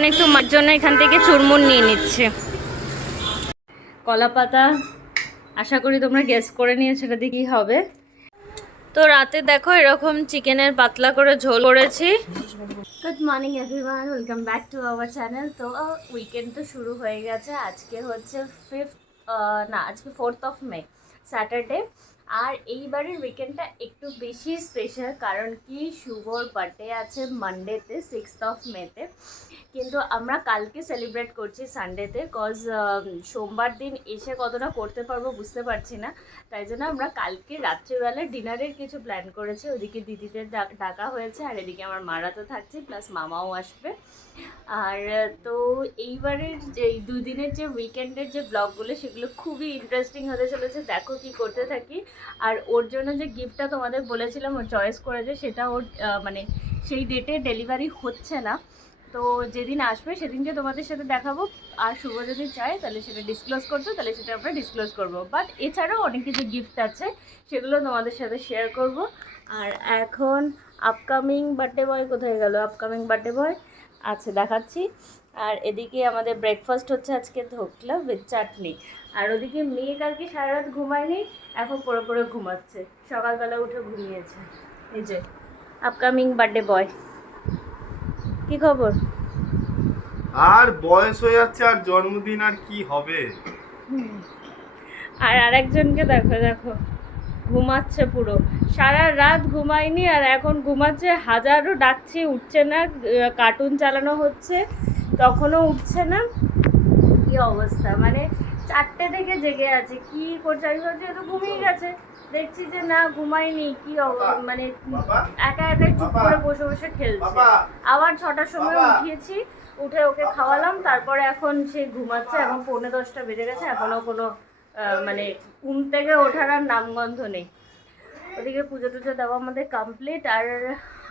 এখন একটু মার জন্য এখান থেকে চুরমুন নিয়ে নিচ্ছে। কলা পাতা আশা করি তোমরা গেস করে নিয়ে সেটা দিয়ে কী হবে। তো রাতে দেখো এরকম চিকেনের পাতলা করে ঝোল করেছি। Good morning everyone welcome back to our channel তো উইকেন্ড তো শুরু হয়ে গেছে। আজকে হচ্ছে ফিফথ না, আজকে ফোর্থ অফ মে স্যাটারডে আর এইবারের উইকেন্ডটা একটু বেশি স্পেশাল কারণ কি? শুভর বার্থডে আছে মানডেতে সিক্সথ অফ মেতে কিন্তু আমরা কালকে সেলিব্রেট করছি সানডেতে কজ সোমবার দিন এসে কতটা করতে পারব বুঝতে পারছি না। তাই জন্য আমরা কালকে রাত্রিবেলা ডিনারের কিছু প্ল্যান করেছি। ওদিকে দিদিদের ডাকা হয়েছে আর এদিকে আমার মারা তো থাকছে প্লাস মামাও আসবে। আর, তো এইবারের যে দুদিনের যে উইকেন্ডের যে ব্লগগুলো সেগুলো খুবই ইন্টারেস্টিং হতে চলেছে। দেখো কি করতে থাকি। আর ওর জন্য যে গিফটটা তোমাদের বলেছিলাম, ও চয়েস করেছে, সেটা ওর মানে সেই ডেটে ডেলিভারি হচ্ছে না। তো যেদিন আসবে সেদিনকে তোমাদের সাথে দেখাবো। আর শুভ যদি চায়, তাহলে সেটা ডিসক্লোজ করতে, তাহলে সেটা আমরা ডিসক্লোজ করব। বাট এছাড়াও অনেক কিছু গিফট আছে, সেগুলো তোমাদের সাথে শেয়ার করব। আর এখন আপকামিং বার্থডে বয় কোথায় গেল? আপকামিং বার্থডে বয় আছে দেখাচ্ছি। আর এদিকে আমাদের ব্রেকফাস্ট হচ্ছে আজকে ধোকলা উইথ চাটনি। আর ওদিকে মেয়ে কালকে সারা রাত ঘুমায়নি এখন পরে পরে ঘুমাচ্ছে। সকালবেলা উঠে ঘুমিয়েছে। এই যে আপকামিং বার্থডে বয় কি খবর? আর বয়স হয়ে যাচ্ছে আর জন্মদিন আর কি হবে? আর আরেকজনকে দেখো দেখো। ঘুমাচ্ছে পুরো। সারা রাত ঘুমায়নি আর এখন ঘুমাচ্ছে। হাজারও ডাকছি উঠছে না কার্টুন চালানো হচ্ছে। তখনও উঠছে না। কি অবস্থা? মানে চারটে থেকে জেগে আছে। কি করছে? আমি ভাবছি এ তো ঘুমিয়ে গেছে। দেখছি যে না ঘুমাইনি কি মানে? একা একাই চুপ করে বসে বসে খেলছে। আবার ছটার সময় উঠিয়েছি উঠে ওকে খাওয়ালাম। তারপরে এখন সে ঘুমাচ্ছে। এখন পৌনে দশটা বেজে গেছে। এখনও কোনো মানে ঘুম থেকে ওঠার আর নামগন্ধ নেই। ওদিকে পুজো টুজো দেওয়া আমাদের কমপ্লিট আর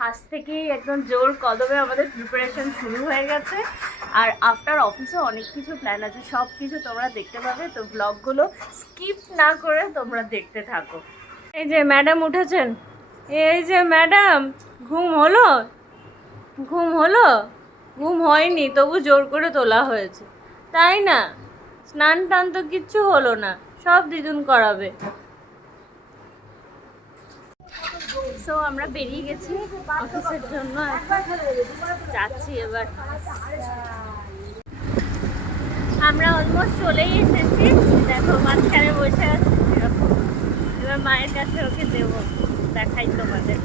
আজ থেকেই একদম জোর কদমে আমাদের প্রিপারেশন শুরু হয়ে গেছে। আর আফটার অফিসে অনেক কিছু প্ল্যান আছে সব কিছু তোমরা দেখতে পাবে। তো ব্লগগুলো স্কিপ না করে তোমরা দেখতে থাকো। এই যে ম্যাডাম উঠেছেন। এই যে ম্যাডাম ঘুম হলো? ঘুম হলো? ঘুম হয়নি, তবু জোর করে তোলা হয়েছে। তাই না? স্নান টান তো কিচ্ছু হলো না, সব দিদুন করাবে। সো আমরা বেরিয়ে গেছি অফিসের জন্য যাচ্ছি এবার। আমরা অলমোস্ট চলেই এসেছি। দেখো, মাঝখানে বসে আছি। এবার মায়ের কাছে ওকে দেবো। দেখাই তোমাদের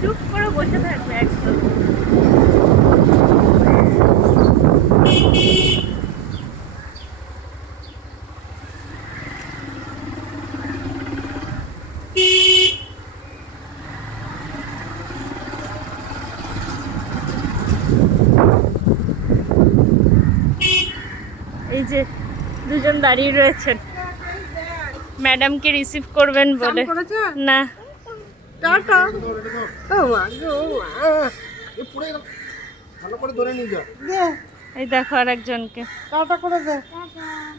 চুপ করে বসে থাকবে একদম এই যে দুজন দাঁড়িয়ে রয়েছেন। ম্যাডামকে রিসিভ করবেন বলে। না। টাটা। ও মা গো মা। ভালো করে ধরে নিয়ে যা এই দেখো আর একজনকে টাটা করে দে।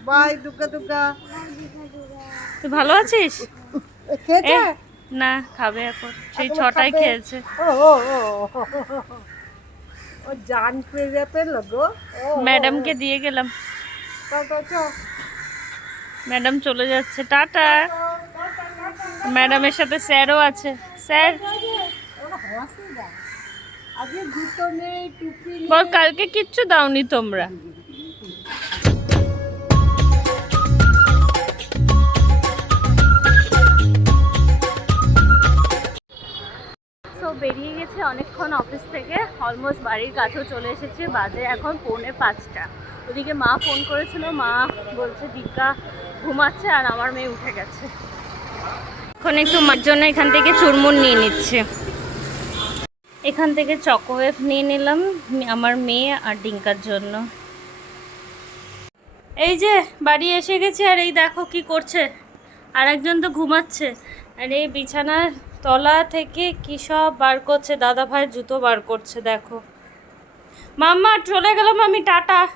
বাই দুর্গা দুর্গা তুই ভালো আছিস? খেয়েছে? না খাবে এখন। সেই ছটায় খেয়েছে। ও ও ও। ও জান পেয়ে পেল গো। ম্যাডামকে দিয়ে গেলাম। ম্যাডাম চলে যাচ্ছে টাটা। ম্যাডামের সাথে স্যারও আছে। স্যার। বল কালকে কিচ্ছু দাওনি তোমরা? বেরিয়ে গেছে অনেকক্ষণ অফিস থেকে। অলমোস্ট বাড়ির কাছেও চলে এসেছে। বাজে এখন পৌনে পাঁচটা। ওদিকে মা ফোন করেছিল। মা বলছে, দীপা ঘুমাচ্ছে আর আমার মেয়ে উঠে গেছে। এখন একটু মার জন্য এখান থেকে চুরমুন নিয়ে নিচ্ছে। এখান থেকে চকোওয়েভ নিয়ে নিলাম, আমার মেয়ে আর ডিঙ্কার জন্য। এই যে, বাড়ি এসে গেছে আর এই দেখো কি করছে। আর একজন তো ঘুমাচ্ছে। আর এই বিছানার তলা থেকে কি সব বার করছে? দাদা ভাই জুতো বার করছে, দেখো। মাম্মা, চলে গেলাম আমি, টাটা।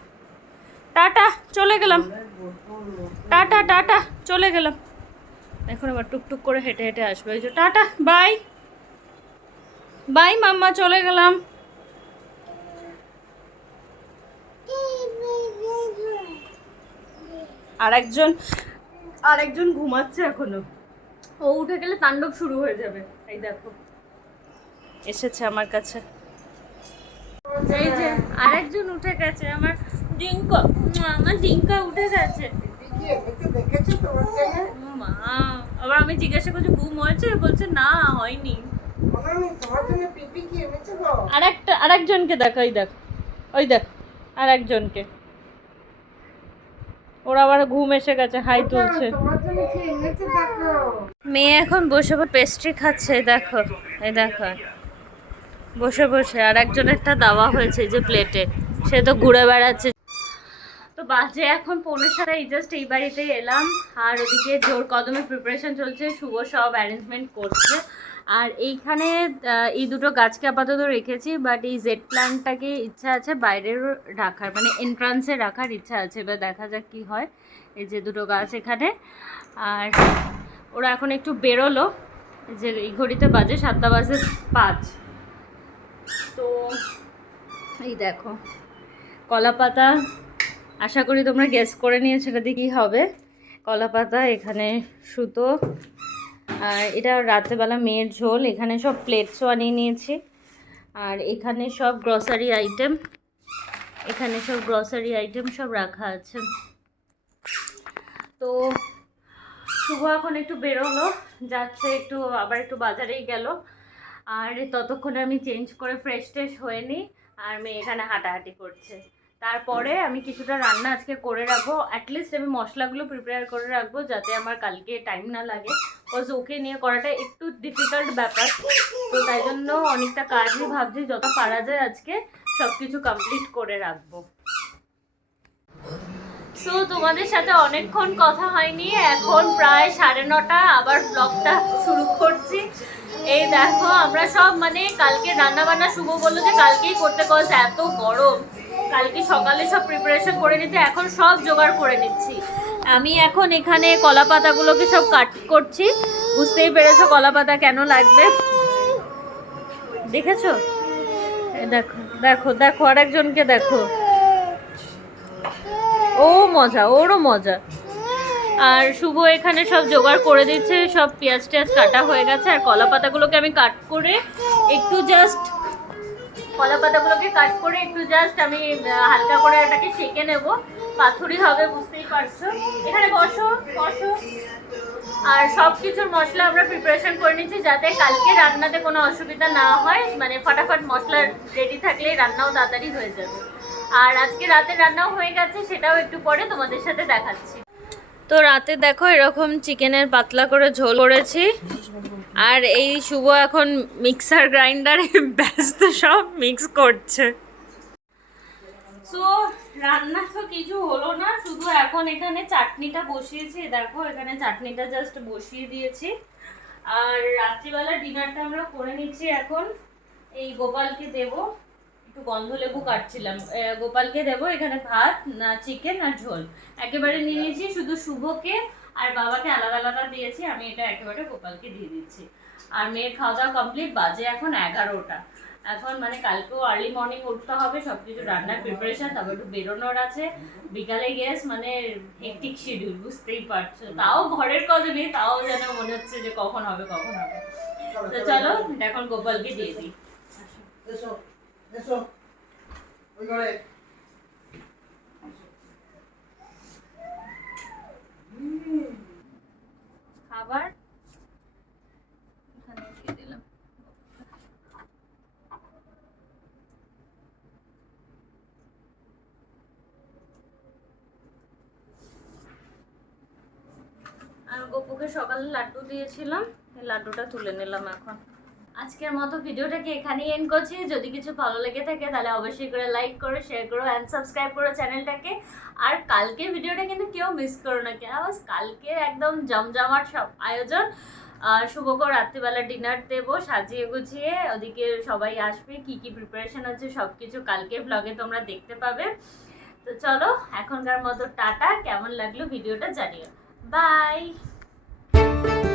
টাটা, চলে গেলাম। টাটা টাটা, চলে গেলাম। এখন আবার টুকটুক করে হেঁটে হেঁটে আসবে। ওই যে, টাটা, বাই। বাই মাম্মা, চলে গেলাম। আর একজন আর একজন ঘুমাচ্ছে এখনও। ও উঠে গেলে তাণ্ডব শুরু হয়ে যাবে। এই দেখো। এসেছে আমার কাছে। এই যে আরেকজন উঠে গেছে আমার ডিঙ্কা। আমার ডিঙ্কা উঠে গেছে। মা আবার আমি জিজ্ঞাসা করছি ঘুম হয়েছে? বলছে না হয়নি। আরেকটা আরেকজনকে দেখ ওই দেখ। ওই দেখ আরেকজনকে। ওর আবার ঘুম এসে গেছে হাই তুলছে। মেয়ে এখন বসে বসে পেস্ট্রি খাচ্ছে দেখো এই দেখো। বসে বসে আর একজনেরটা দেওয়া হয়েছে এই যে প্লেটে সে তো ঘুরে বেড়াচ্ছে তো বাজে এখন পৌনে সারা এই জাস্ট এই বাড়িতে এলাম। আর ওদিকে জোর কদমে প্রিপারেশন চলছে, শুভ সব অ্যারেঞ্জমেন্ট করছে। আর এইখানে এই দুটো গাছকে আপাতত রেখেছি বাট এই জেড প্ল্যান্টটাকে ইচ্ছা আছে বাইরের রাখার মানে এন্ট্রান্সে রাখার ইচ্ছা আছে। এবার দেখা যাক কি হয়, এই যে দুটো গাছ এখানে। আর ওরা এখন একটু বেরোলো যে এই ঘড়িতে বাজে সাতটা বাজে পাঁচ। তো এই দেখো কলা পাতা আশা করি তোমরা গেস করে নিয়েছো এটা দিয়ে কী হবে। কলা পাতা এখানে সুতো, আর এটা রাত্রেবেলা মেয়ের ঝোল, এখানে সব প্লেটসও আনিয়ে নিয়েছি। আর এখানে সব গ্রসারি আইটেম এখানে সব গ্রসারি আইটেম সব রাখা আছে। তো শুভ এখন একটু বেরোলো, যাচ্ছে একটু, আবার একটু বাজারেই গেল। আর ততক্ষণে আমি চেঞ্জ করে ফ্রেশ ট্রেশ হয়ে নিই, আর মেয়ে এখানে হাঁটাহাঁটি করছে। তারপরে আমি কিছুটা রান্না আজকে করে রাখব। অ্যাটলিস্ট আমি মশলাগুলো প্রিপেয়ার করে রাখব যাতে আমার কালকে টাইম না লাগে। বিকজ ওকে নিয়ে করাটা একটু ডিফিকাল্ট ব্যাপার। তো তাই জন্য অনেকটা কাজই ভাবছি, যত পারা যায় আজকে সব কিছু কমপ্লিট করে রাখব। সো তোমাদের সাথে অনেকক্ষণ কথা হয়নি। এখন প্রায় সাড়ে নটা, আবার ব্লগটা শুরু করছি। এই দেখো, আমরা সব মানে কালকে রান্না বান্না শুভ বলল যে কালকেই করতে কজ এত গরম। কালকে সকালে সব প্রিপারেশন করে নিতে, এখন সব জোগাড় করে নিচ্ছি। আমি এখন এখানে কলা পাতাগুলোকে সব কাট করছি। বুঝতেই পেরেছ কলা পাতা কেন লাগবে? দেখেছ? দেখো দেখো দেখো আর একজনকে দেখো। ও মজা, ওরও মজা। আর শুভ এখানে সব জোগাড় করে দিচ্ছে, সব পেঁয়াজ টেয়াজ কাটা হয়ে গেছে। আর কলা পাতাগুলোকে আমি কাট করে একটু জাস্ট কলা পাতাগুলোকে কাট করে একটু জাস্ট আমি হালকা করে এটাকে সেঁকে নেব। পাথুরি হবে, বুঝতেই পারছ। এখানে বসো বসো। আর সব কিছুর মশলা আমরা প্রিপারেশন করে নিচ্ছি যাতে কালকে রান্নাতে কোনো অসুবিধা না হয়। মানে ফটাফট মশলা রেডি থাকলেই রান্নাও তাড়াতাড়ি হয়ে যাবে। আর আজকে রাতে রান্নাও হয়ে গেছে, সেটাও একটু পরে তোমাদের সাথে দেখাচ্ছি। তো রাতে দেখো এরকম চিকেনের পাতলা করে ঝোল করেছি। আর এই শুভ এখন মিক্সার গ্রাইন্ডারে ব্যস্ত, সব মিক্স করছে। সো রান্না তো কিছু হলো না, শুধু এখন এখানে চাটনিটা বসিয়েছি। দেখো, এখানে চাটনিটা জাস্ট বসিয়ে দিয়েছি। আর রাত্রিবেলা ডিনারটা আমরা করে নিচ্ছি এখন। এই গোপালকে দেব। একটু গন্ধ লেবু কাটছিলাম। গোপালকে দেব এখানে ভাত, না চিকেন আর ঝোল। একেবারে নিয়ে নিয়েছি, শুধু শুভকে আর বাবাকে আলাদা আলাদা দিয়েছি আমি এটা একেবারে গোপালকে দিয়ে দিচ্ছি। আর মেয়ের খাওয়া দাওয়া কমপ্লিট বাজে এখন এগারোটা। এখন মানে কালকেও আর্লি মর্নিং উঠতে হবে সব কিছু রান্নার প্রিপারেশন তারপর একটু বেরোনোর আছে। বিকালে গেস মানে হেকটিক শিডিউল বুঝতেই পারছ। তাও ঘরের কাজও নেই তাও যেন মনে হচ্ছে যে কখন হবে কখন হবে। তো চলো এখন গোপালকে দিয়ে দিই। এসো এসো। ওই ঘরে খাবার এখানে দিয়ে দিলাম গপুকে সকালে লাড্ডু দিয়েছিলাম লাড্ডুটা তুলে নিলাম এখন। আজকের মতো ভিডিওটাকে এখানেই এন্ড করছি? যদি কিছু ভালো লেগে থাকে তাহলে অবশ্যই করে লাইক করো শেয়ার করো অ্যান্ড সাবস্ক্রাইব করো চ্যানেলটাকে আর কালকে ভিডিওটা কিন্তু কেউ মিস করো না, কেন? কালকে একদম জমজমাট সব আয়োজন। শুভকর রাত্রিবেলা ডিনার দেবো, সাজিয়ে গুছিয়ে ওদিকে সবাই আসবে, কি কি প্রিপারেশন আছে সব কিছু কালকে ব্লগে তোমরা দেখতে পাবে। তো চলো, এখনকার মতো টাটা, কেমন লাগল ভিডিওটা জানিও। By thank you